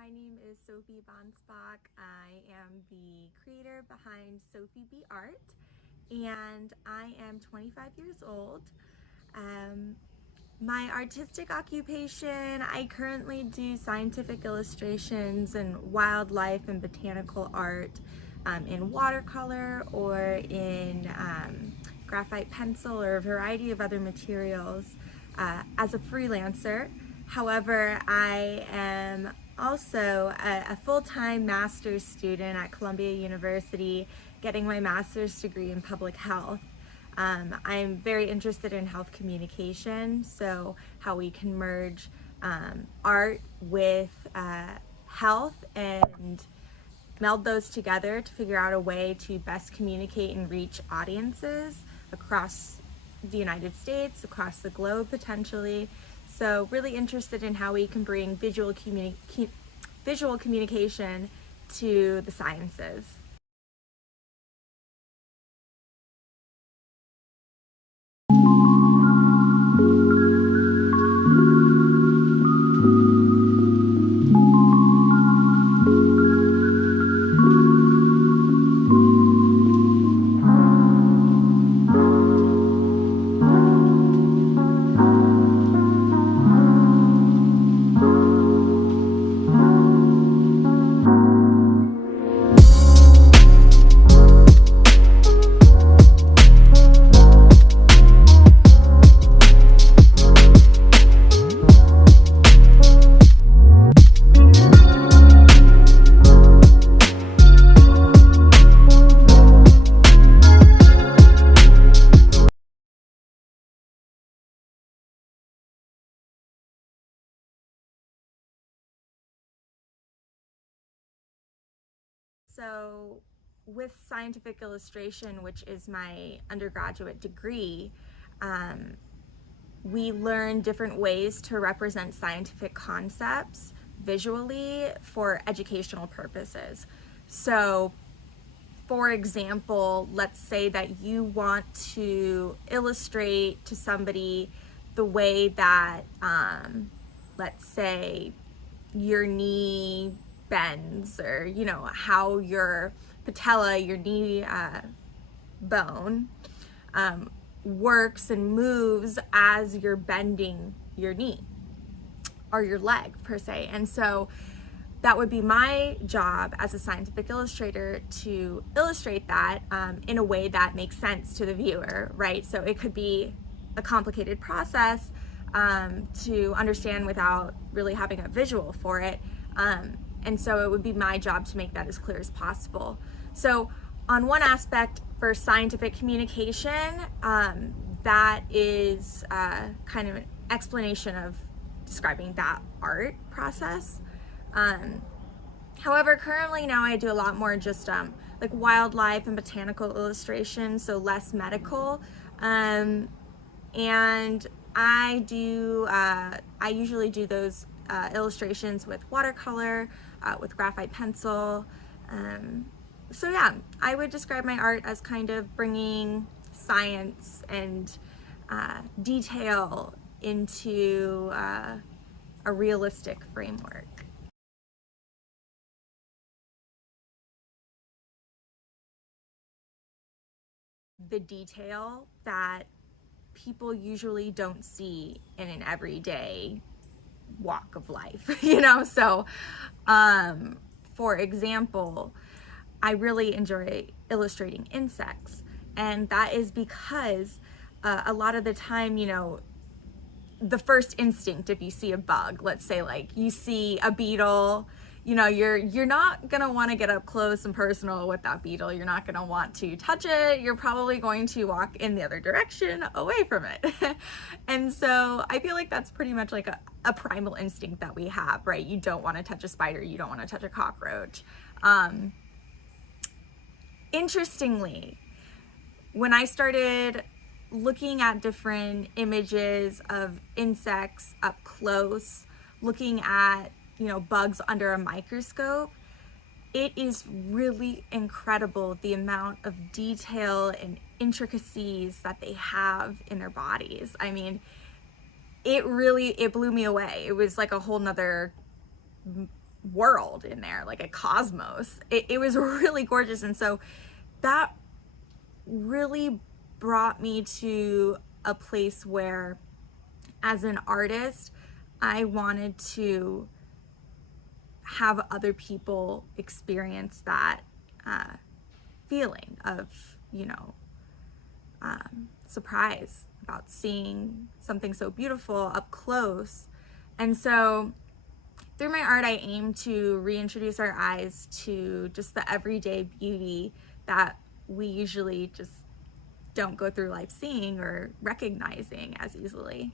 My name is Sophie. I am the creator behind Sophie Art, and I am 25 years old. My artistic occupation, I currently do scientific illustrations and wildlife and botanical art in watercolor or in graphite pencil or a variety of other materials as a freelancer. However, I am also a full-time master's student at Columbia University, getting my master's degree in public health. I'm very interested in health communication, so how we can merge art with health and meld those together to figure out a way to best communicate and reach audiences across the United States, across the globe potentially. So really interested in how we can bring visual communication to the sciences. So with scientific illustration, which is my undergraduate degree, we learn different ways to represent scientific concepts visually for educational purposes. So for example, let's say that you want to illustrate to somebody the way that, let's say, your knee bends, or how your patella, your knee bone, works and moves as you're bending your knee or your leg per se. And so that would be my job as a scientific illustrator to illustrate that in a way that makes sense to the viewer, right? So it could be a complicated process to understand without really having a visual for it. And so it would be my job to make that as clear as possible. So on one aspect for scientific communication, that is kind of an explanation of describing that art process. However, currently now I do a lot more just like wildlife and botanical illustrations, so less medical. And I usually do those illustrations with watercolor, with graphite pencil. So yeah, I would describe my art as kind of bringing science and detail into a realistic framework. The detail that people usually don't see in an everyday walk of life, So, for example, I really enjoy illustrating insects, and that is because a lot of the time, the first instinct if you see a bug, let's say like you see a beetle, you're not gonna want to get up close and personal with that beetle. You're not gonna want to touch it. You're probably going to walk in the other direction away from it. And so I feel like that's pretty much like a primal instinct that we have, right? You don't want to touch a spider. You don't want to touch a cockroach. Interestingly, when I started looking at different images of insects up close, looking at, bugs under a microscope, it is really incredible the amount of detail and intricacies that they have in their bodies. I mean, it blew me away. It was like a whole nother world in there, like a cosmos. It was really gorgeous. And so that really brought me to a place where, as an artist, I wanted to have other people experience that feeling of, surprise about seeing something so beautiful up close. And so through my art, I aim to reintroduce our eyes to just the everyday beauty that we usually just don't go through life seeing or recognizing as easily.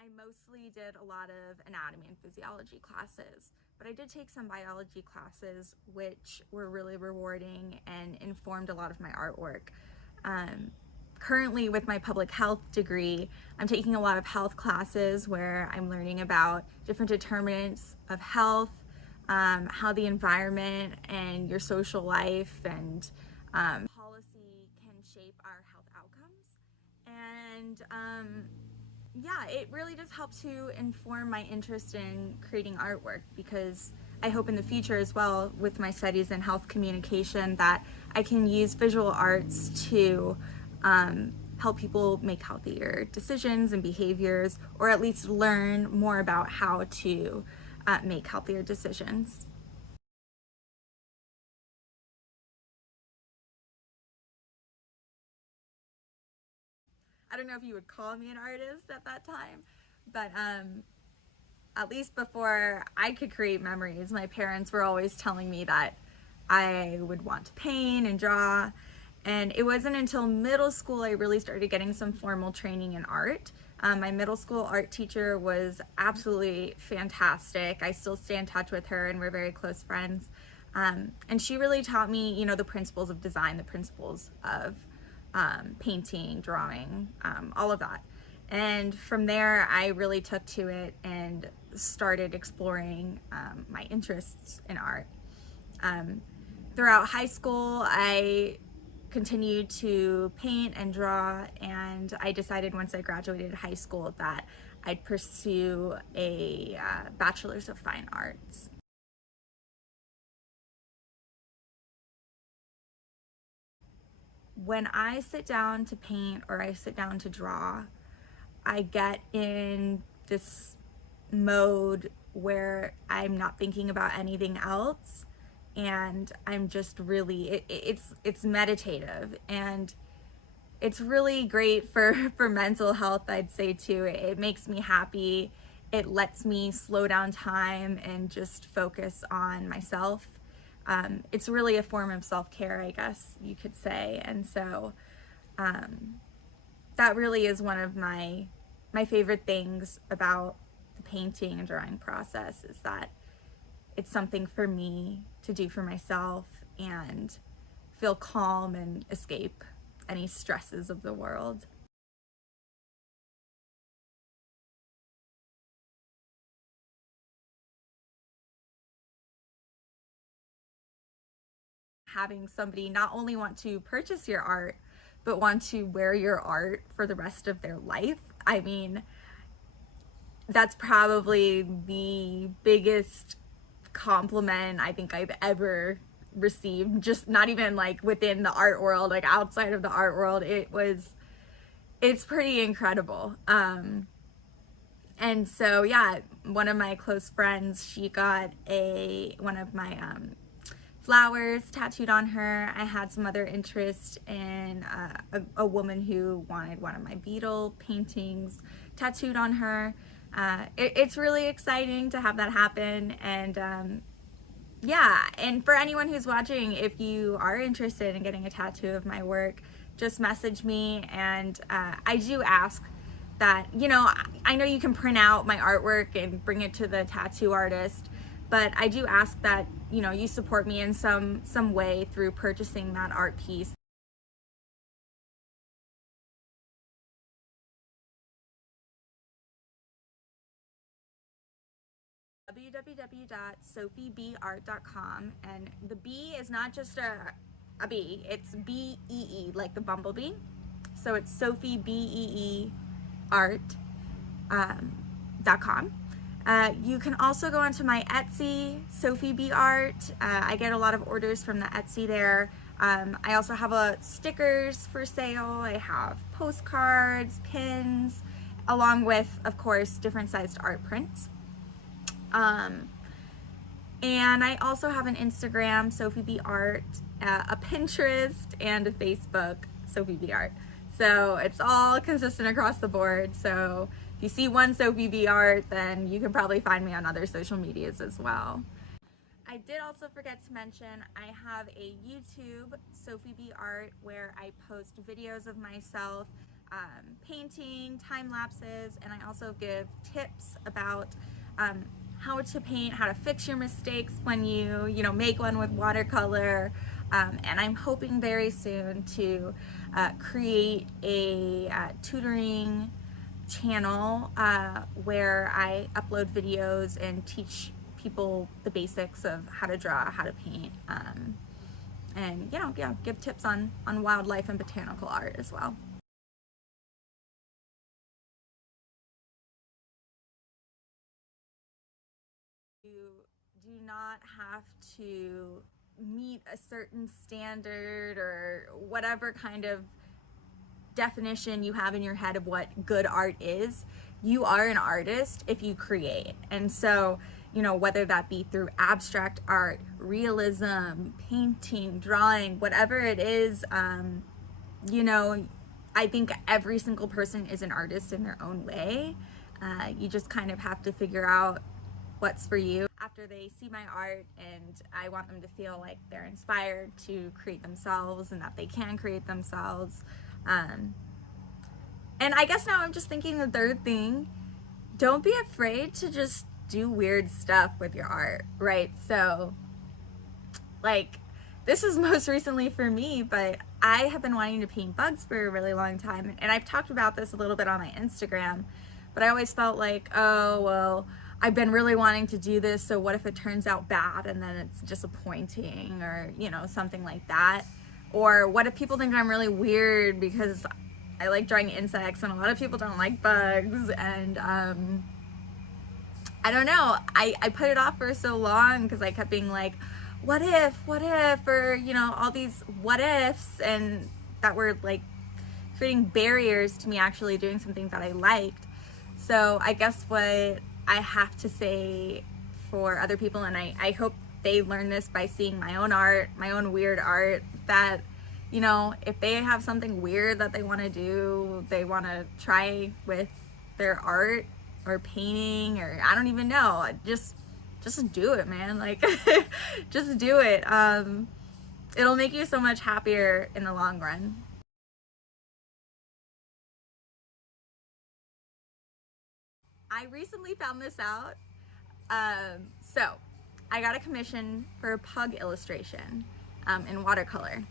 I mostly did a lot of anatomy and physiology classes, but I did take some biology classes, which were really rewarding and informed a lot of my artwork. Um, Currently, with my public health degree, I'm taking a lot of health classes where I'm learning about different determinants of health, how the environment and your social life and policy can shape our health outcomes. And yeah, it really does help to inform my interest in creating artwork, because I hope in the future as well, with my studies in health communication, that I can use visual arts to help people make healthier decisions and behaviors, or at least learn more about how to make healthier decisions. I don't know if you would call me an artist at that time, but at least before I could create memories, my parents were always telling me that I would want to paint and draw. And it wasn't until middle school I really started getting some formal training in art. My middle school art teacher was absolutely fantastic. I still stay in touch with her and we're very close friends. And she really taught me, the principles of design, the principles of painting, drawing, all of that. And from there, I really took to it and started exploring my interests in art. Um, Throughout high school, I continued to paint and draw, and I decided once I graduated high school that I'd pursue a bachelor's of fine arts. When I sit down to paint or I sit down to draw, I get in this mode where I'm not thinking about anything else, and I'm just really it's meditative, and it's really great for for mental health, I'd say too. It makes me happy. It lets me slow down time and just focus on myself. It's really a form of self-care, I guess you could say. And so um, that really is one of my favorite things about the painting and drawing process, is that it's something for me to do for myself and feel calm and escape any stresses of the world. Having somebody not only want to purchase your art, but want to wear your art for the rest of their life. I mean, that's probably the biggest compliment I think I've ever received, just not even like within the art world, like outside of the art world. It's pretty incredible. And so yeah, one of my close friends, she got a one of my flowers tattooed on her. I had some other interest in a woman who wanted one of my beetle paintings tattooed on her. It's really exciting to have that happen. And yeah, and for anyone who's watching, if you are interested in getting a tattoo of my work, just message me. And I do ask that, I know you can print out my artwork and bring it to the tattoo artist, but I do ask that, you support me in some way through purchasing that art piece. www.sophiebart.com, and the B is not just a B. It's B-E-E, like the bumblebee. So it's Sophie, B-E-E, art.com. You can also go onto my Etsy, Sophie B Art. I get a lot of orders from the Etsy there. I also have stickers for sale. I have postcards, pins, along with, of course, different sized art prints. And I also have an Instagram, Sophie B Art, a Pinterest, and a Facebook, Sophie B Art. So it's all consistent across the board. So if you see one Sophie B Art, then you can probably find me on other social medias as well. I did also forget to mention I have a YouTube, Sophie B Art, where I post videos of myself painting, time lapses, and I also give tips about how to paint, how to fix your mistakes when you make one with watercolor. And I'm hoping very soon to create a tutoring channel where I upload videos and teach people the basics of how to draw, how to paint, and give tips on wildlife and botanical art as well. You do not have to meet a certain standard or whatever kind of definition you have in your head of what good art is. You are an artist if you create. And so, whether that be through abstract art, realism, painting, drawing, whatever it is, I think every single person is an artist in their own way. You just kind of have to figure out what's for you. After they see my art, and I want them to feel like they're inspired to create themselves and that they can create themselves. And I guess now I'm just thinking the third thing, don't be afraid to just do weird stuff with your art, right? So, like, this is most recently for me, but I have been wanting to paint bugs for a really long time. And I've talked about this a little bit on my Instagram, but I always felt like, oh, well, I've been really wanting to do this, so what if it turns out bad and then it's disappointing, or, something like that? Or what if people think I'm really weird because I like drawing insects and a lot of people don't like bugs? And I don't know, I put it off for so long because I kept being like, what if, or all these what ifs, and that were like creating barriers to me actually doing something that I liked. So I guess what I have to say for other people, and I hope they learn this by seeing my own art, my own weird art, that if they have something weird that they want to do, they want to try with their art or painting, or I don't even know, just do it, man. Like, just do it. It'll make you so much happier in the long run. I recently found this out. So I got a commission for a pug illustration in watercolor.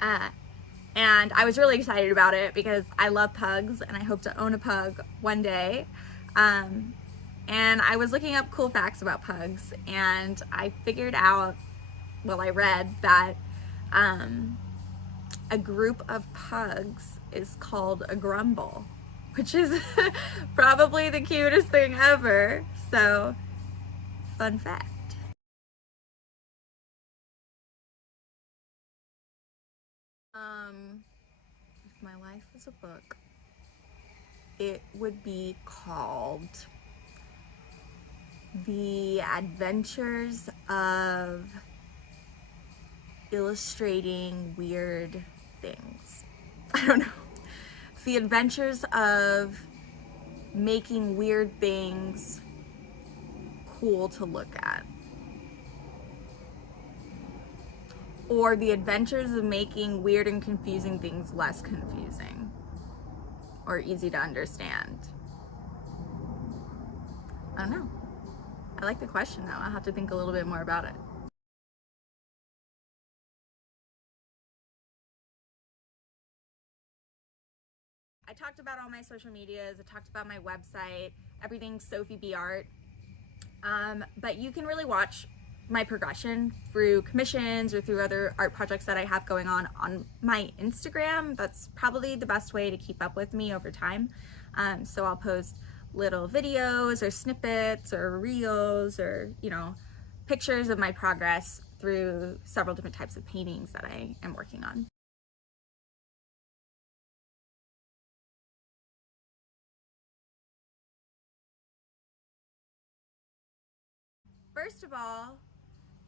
And I was really excited about it because I love pugs and I hope to own a pug one day. And I was looking up cool facts about pugs, and I figured out, well, I read that a group of pugs is called a grumble, which is probably the cutest thing ever. So, fun fact. If my life was a book, it would be called The Adventures of Illustrating Weird Things. I don't know. The Adventures of Making Weird Things Cool to Look at. Or The Adventures of Making Weird and Confusing Things Less Confusing or easy to understand. I don't know. I like the question though. I'll have to think a little bit more about it. I talked about all my social medias. I talked about my website. Everything's Sophie B Art. But you can really watch my progression through commissions or through other art projects that I have going on my Instagram. That's probably the best way to keep up with me over time. So I'll post little videos or snippets or reels or, you know, pictures of my progress through several different types of paintings that I am working on. First of all,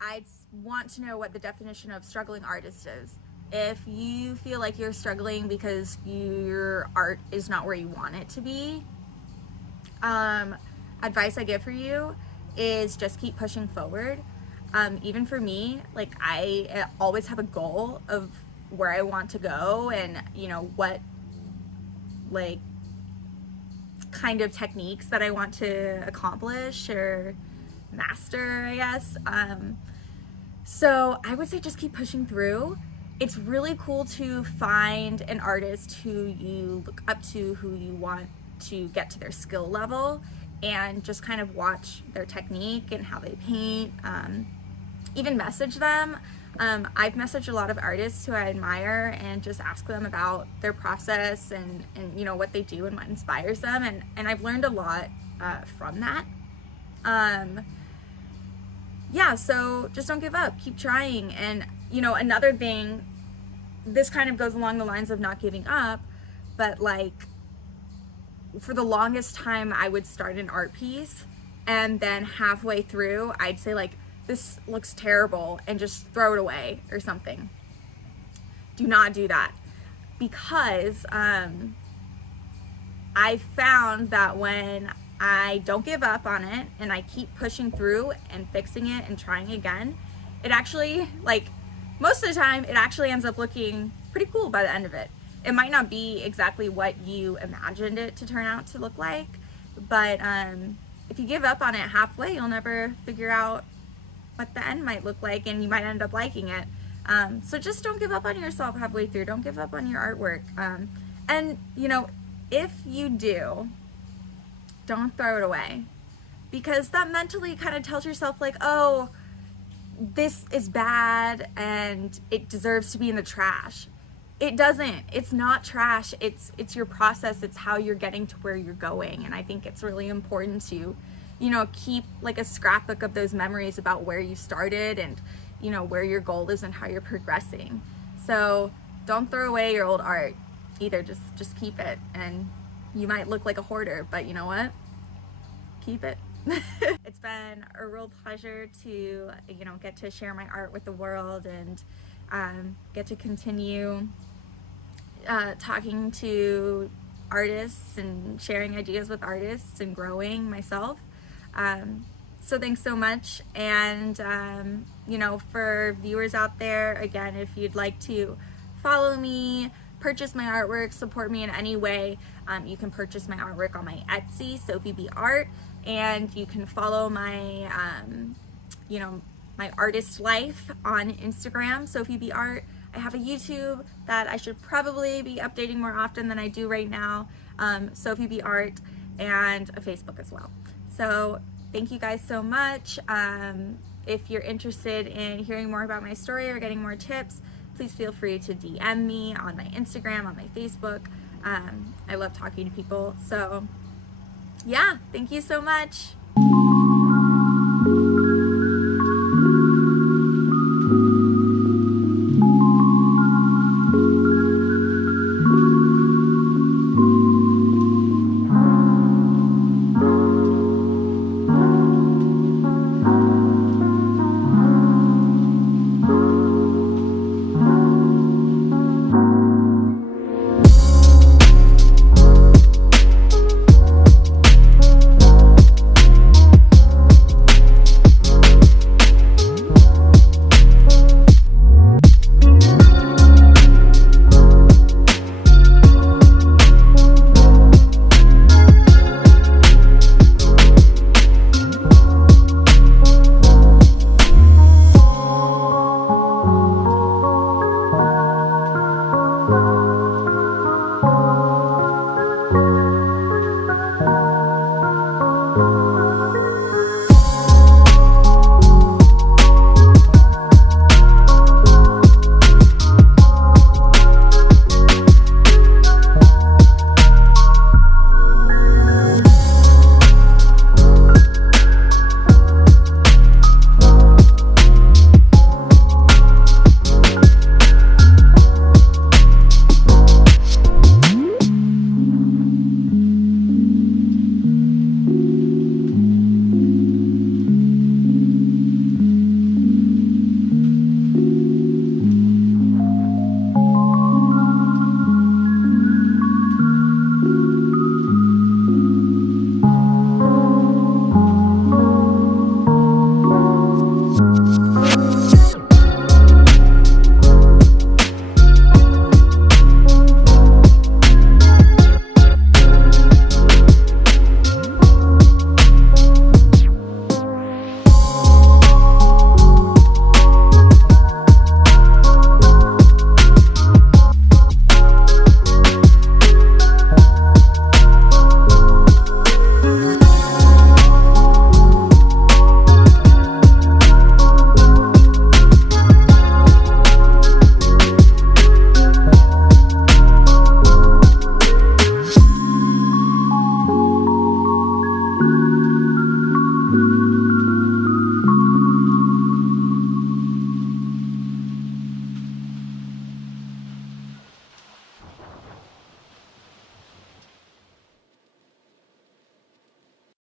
I want to know what the definition of struggling artist is. If you feel like you're struggling because your art is not where you want it to be, advice I give for you is just keep pushing forward. Even for me, like I always have a goal of where I want to go and, you know, what like kind of techniques that I want to accomplish or master, I guess. So I would say just keep pushing through. It's really cool to find an artist who you look up to, who you want to get to their skill level, and just kind of watch their technique and how they paint. Even message them. I've messaged a lot of artists who I admire and just ask them about their process and you know, what they do and what inspires them, and I've learned a lot from that. Yeah, so just don't give up, keep trying. And you know, another thing, this kind of goes along the lines of not giving up, but like for the longest time I would start an art piece and then halfway through I'd say like, this looks terrible, and just throw it away or something. Do not do that, because I found that when I don't give up on it and I keep pushing through and fixing it and trying again, it actually, like most of the time, it actually ends up looking pretty cool by the end of it. It might not be exactly what you imagined it to turn out to look like, but if you give up on it halfway, you'll never figure out what the end might look like, and you might end up liking it. So just don't give up on yourself halfway through. Don't give up on your artwork. And you know, if you do, don't throw it away, because that mentally kind of tells yourself like, oh, this is bad and it deserves to be in the trash. It doesn't. It's not trash. It's your process. It's how you're getting to where you're going. And I think it's really important to, you know, keep like a scrapbook of those memories about where you started and, you know, where your goal is and how you're progressing. So don't throw away your old art either. Just keep it. And you might look like a hoarder, but you know what? Keep it. It's been a real pleasure to, you know, get to share my art with the world and get to continue talking to artists and sharing ideas with artists and growing myself. So thanks so much. And you know, for viewers out there, again, if you'd like to follow me, purchase my artwork, support me in any way, you can purchase my artwork on my Etsy, Sophie B Art, and you can follow my you know, my artist life on Instagram, Sophie B Art. I have a YouTube that I should probably be updating more often than I do right now, Sophie B Art, and a Facebook as well. So thank you guys so much. If you're interested in hearing more about my story or getting more tips, please feel free to DM me on my Instagram, on my Facebook. I love talking to people. So yeah, thank you so much.